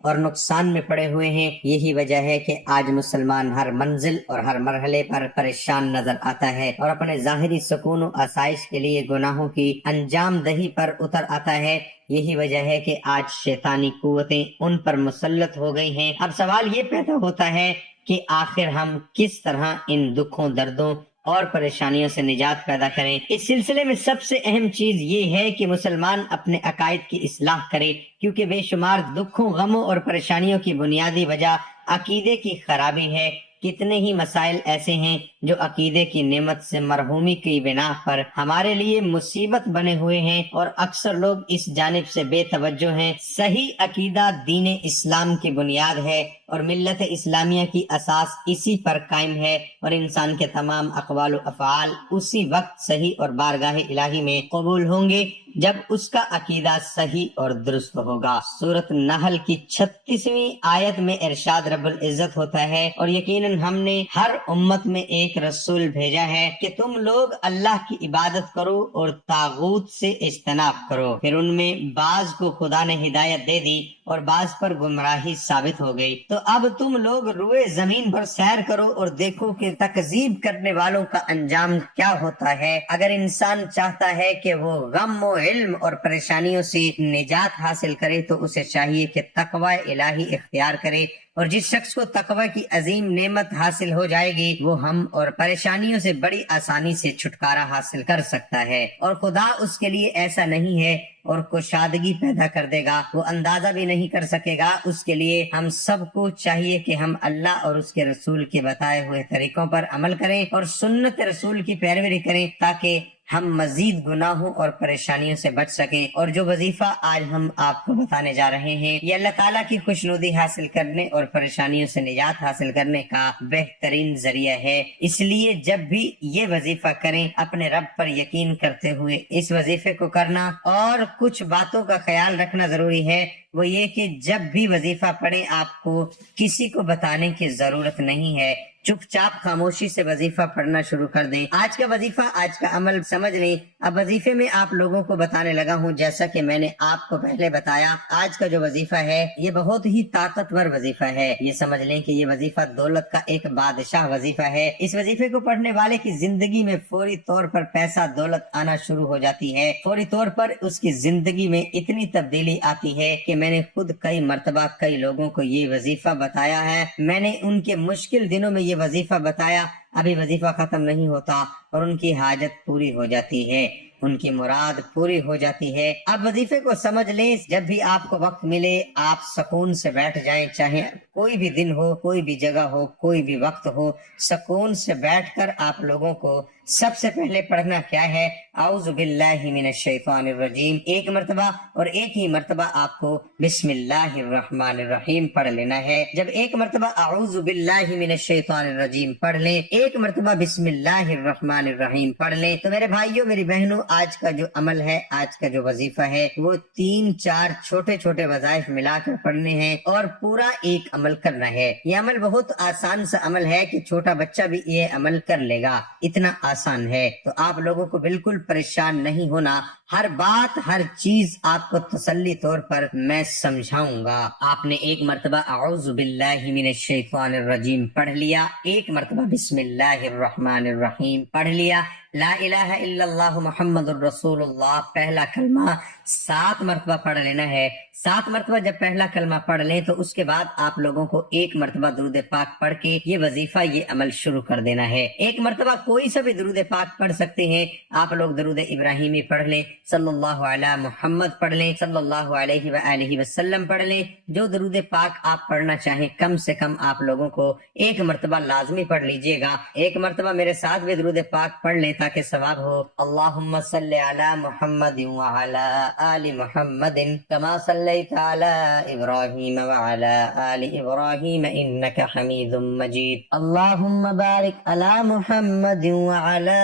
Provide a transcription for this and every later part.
اور نقصان میں پڑے ہوئے ہیں۔ یہی وجہ ہے کہ آج مسلمان ہر منزل اور ہر مرحلے پر پریشان نظر آتا ہے اور اپنے ظاہری سکون و آسائش کے لیے گناہوں کی انجام دہی پر اتر آتا ہے۔ یہی وجہ ہے کہ آج شیطانی قوتیں ان پر مسلط ہو گئی ہیں۔ اب سوال یہ پیدا ہوتا ہے کہ آخر ہم کس طرح ان دکھوں، دردوں اور پریشانیوں سے نجات پیدا کریں۔ اس سلسلے میں سب سے اہم چیز یہ ہے کہ مسلمان اپنے عقائد کی اصلاح کرے، کیونکہ بے شمار دکھوں، غموں اور پریشانیوں کی بنیادی وجہ عقیدے کی خرابی ہے۔ کتنے ہی مسائل ایسے ہیں جو عقیدے کی نعمت سے محرومی کی بنا پر ہمارے لیے مصیبت بنے ہوئے ہیں، اور اکثر لوگ اس جانب سے بے توجہ ہیں۔ صحیح عقیدہ دین اسلام کی بنیاد ہے اور ملت اسلامیہ کی اساس اسی پر قائم ہے، اور انسان کے تمام اقوال و افعال اسی وقت صحیح اور بارگاہ الہی میں قبول ہوں گے جب اس کا عقیدہ صحیح اور درست ہوگا۔ سورۃ نحل کی 36ویں آیت میں ارشاد رب العزت ہوتا ہے، اور یقیناً ہم نے ہر امت میں ایک رسول بھیجا ہے کہ تم لوگ اللہ کی عبادت کرو اور طاغوت سے اجتناب کرو۔ پھر ان میں بعض کو خدا نے ہدایت دے دی اور بعض پر گمراہی ثابت ہو گئی۔ تو اب تم لوگ روئے زمین پر سیر کرو اور دیکھو کہ تکذیب کرنے والوں کا انجام کیا ہوتا ہے۔ اگر انسان چاہتا ہے کہ وہ غم و علم اور پریشانیوں سے نجات حاصل کرے تو اسے چاہیے کہ تقوی الہی اختیار کرے، اور جس شخص کو تقوی کی عظیم نعمت حاصل ہو جائے گی وہ ہم اور پریشانیوں سے بڑی آسانی سے چھٹکارا حاصل کر سکتا ہے، اور خدا اس کے لیے ایسا نہیں ہے اور کشادگی پیدا کر دے گا، وہ اندازہ بھی نہیں کر سکے گا۔ اس کے لیے ہم سب کو چاہیے کہ ہم اللہ اور اس کے رسول کے بتائے ہوئے طریقوں پر عمل کریں اور سنت رسول کی پیروی کریں، تاکہ ہم مزید گناہوں اور پریشانیوں سے بچ سکیں۔ اور جو وظیفہ آج ہم آپ کو بتانے جا رہے ہیں یہ اللہ تعالیٰ کی خوشنودی حاصل کرنے اور پریشانیوں سے نجات حاصل کرنے کا بہترین ذریعہ ہے۔ اس لیے جب بھی یہ وظیفہ کریں اپنے رب پر یقین کرتے ہوئے اس وظیفے کو کرنا، اور کچھ باتوں کا خیال رکھنا ضروری ہے، وہ یہ کہ جب بھی وظیفہ پڑھیں آپ کو کسی کو بتانے کی ضرورت نہیں ہے، چپ چاپ خاموشی سے وظیفہ پڑھنا شروع کر دیں۔ آج کا وظیفہ، آج کا عمل سمجھ لیں۔ اب وظیفے میں آپ لوگوں کو بتانے لگا ہوں، جیسا کہ میں نے آپ کو پہلے بتایا، آج کا جو وظیفہ ہے یہ بہت ہی طاقتور وظیفہ ہے۔ یہ سمجھ لیں کہ یہ وظیفہ دولت کا ایک بادشاہ وظیفہ ہے۔ اس وظیفے کو پڑھنے والے کی زندگی میں فوری طور پر پیسہ دولت آنا شروع ہو جاتی ہے، فوری طور پر اس کی زندگی میں اتنی تبدیلی آتی ہے کہ میں نے خود کئی مرتبہ کئی لوگوں کو یہ وظیفہ بتایا ہے۔ میں نے ان کے مشکل دنوں میں یہ وظیفہ بتایا، ابھی وظیفہ ختم نہیں ہوتا اور ان کی حاجت پوری ہو جاتی ہے، ان کی مراد پوری ہو جاتی ہے۔ اب وظیفے کو سمجھ لیں، جب بھی آپ کو وقت ملے آپ سکون سے بیٹھ جائیں، چاہے کوئی بھی دن ہو، کوئی بھی جگہ ہو، کوئی بھی وقت ہو، سکون سے بیٹھ کر آپ لوگوں کو سب سے پہلے پڑھنا کیا ہے؟ اعوذ باللہ من الشیطان الرجیم ایک مرتبہ، اور ایک ہی مرتبہ آپ کو بسم اللہ الرحمن الرحیم پڑھ لینا ہے۔ جب ایک مرتبہ اعوذ باللہ من الشیطان الرجیم پڑھ لیں، ایک مرتبہ بسم اللہ الرحمن الرحیم پڑھ لیں، تو میرے بھائیوں میری بہنوں، آج کا جو عمل ہے، آج کا جو وظیفہ ہے، وہ 3-4 چھوٹے چھوٹے وظائف ملا کر پڑھنے ہیں اور پورا ایک عمل کرنا ہے۔ یہ عمل بہت آسان سا عمل ہے کہ چھوٹا بچہ بھی یہ عمل کر لے گا، اتنا آسان ہے۔ تو آپ لوگوں کو بالکل پریشان نہیں ہونا، ہر بات ہر چیز آپ کو تسلی طور پر میں سمجھاؤں گا۔ آپ نے ایک مرتبہ اعوذ باللہ من الشیطان الرجیم پڑھ لیا، ایک مرتبہ بسم اللہ الرحمن الرحیم پڑھ لیا، لا الہ الا اللہ محمد الرسول اللہ پہلا کلمہ 7 مرتبہ پڑھ لینا ہے۔ 7 مرتبہ جب پہلا کلمہ پڑھ لیں تو اس کے بعد آپ لوگوں کو ایک مرتبہ درود پاک پڑھ کے یہ وظیفہ، یہ عمل شروع کر دینا ہے۔ ایک مرتبہ کوئی سا بھی درود پاک پڑھ سکتے ہیں، آپ لوگ درود ابراہیمی پڑھ لیں، صلی اللہ علی محمد پڑھ لیں، صلی اللہ علیہ وآلہ وسلم پڑھ لیں، جو درود پاک آپ پڑھنا چاہیں کم سے کم آپ لوگوں کو ایک مرتبہ لازمی پڑھ لیجئے گا۔ ایک مرتبہ میرے ساتھ بھی درود پاک پڑھ لیں تاکہ ثواب ہو۔ اللہم صلی علی محمد وعلی آل محمد کما صلیت علی ابراہیم وعلی آل ابراہیم انک حمید مجید۔ اللہم بارک علی محمد وعلی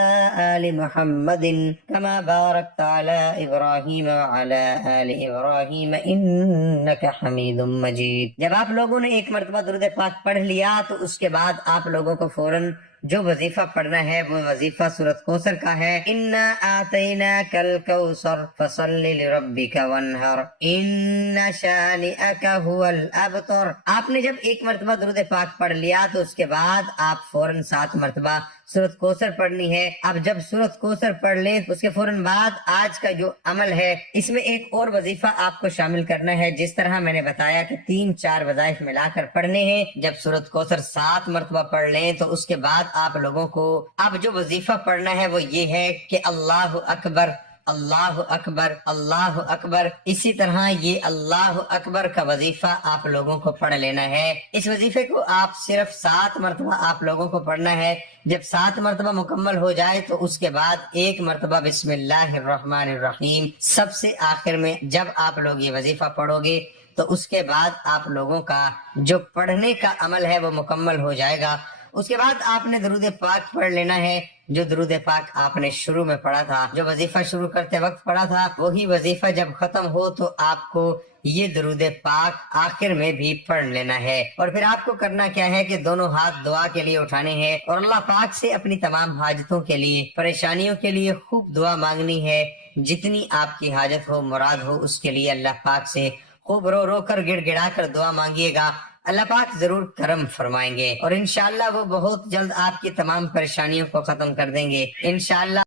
آل محمد کما بارکت علی ابراہیم وعلی آل ابراہیم انک حمید مجید۔ جب آپ لوگوں نے ایک مرتبہ درود پاک پڑھ لیا تو اس کے بعد آپ لوگوں کو فوراً جو وظیفہ پڑھنا ہے وہ وظیفہ سورۃ کوثر کا ہے، انا اعطیناک الکوثر فصل لربک وانحر ان شانئک هو الابتر۔ آپ نے جب ایک مرتبہ درود پاک پڑھ لیا تو اس کے بعد آپ فوراً 7 مرتبہ سورۃ کوثر پڑھنی ہے۔ اب جب سورۃ کوثر پڑھ لیں تو اس کے فوراً بعد آج کا جو عمل ہے اس میں ایک اور وظیفہ آپ کو شامل کرنا ہے، جس طرح میں نے بتایا کہ 3-4 وظائف ملا کر پڑھنے ہیں۔ جب سورۃ کوثر 7 مرتبہ پڑھ لیں تو اس کے بعد آپ لوگوں کو اب جو وظیفہ پڑھنا ہے وہ یہ ہے کہ اللہ اکبر اللہ اکبر اللہ اکبر۔ اسی طرح یہ اللہ اکبر کا وظیفہ آپ لوگوں کو پڑھ لینا ہے۔ اس وظیفے کو آپ صرف 7 مرتبہ آپ لوگوں کو پڑھنا ہے۔ جب 7 مرتبہ مکمل ہو جائے تو اس کے بعد 1 مرتبہ بسم اللہ الرحمن الرحیم سب سے آخر میں جب آپ لوگ یہ وظیفہ پڑھو گے تو اس کے بعد آپ لوگوں کا جو پڑھنے کا عمل ہے وہ مکمل ہو جائے گا۔ اس کے بعد آپ نے درود پاک پڑھ لینا ہے، جو درود پاک آپ نے شروع میں پڑھا تھا، جو وظیفہ شروع کرتے وقت پڑھا تھا، وہی وظیفہ جب ختم ہو تو آپ کو یہ درود پاک آخر میں بھی پڑھ لینا ہے۔ اور پھر آپ کو کرنا کیا ہے کہ دونوں ہاتھ دعا کے لیے اٹھانے ہیں اور اللہ پاک سے اپنی تمام حاجتوں کے لیے، پریشانیوں کے لیے خوب دعا مانگنی ہے۔ جتنی آپ کی حاجت ہو، مراد ہو، اس کے لیے اللہ پاک سے خوب رو رو کر گڑ گڑا کر دعا مانگیے گا۔ اللہ پاک ضرور کرم فرمائیں گے اور انشاءاللہ وہ بہت جلد آپ کی تمام پریشانیوں کو ختم کر دیں گے انشاءاللہ۔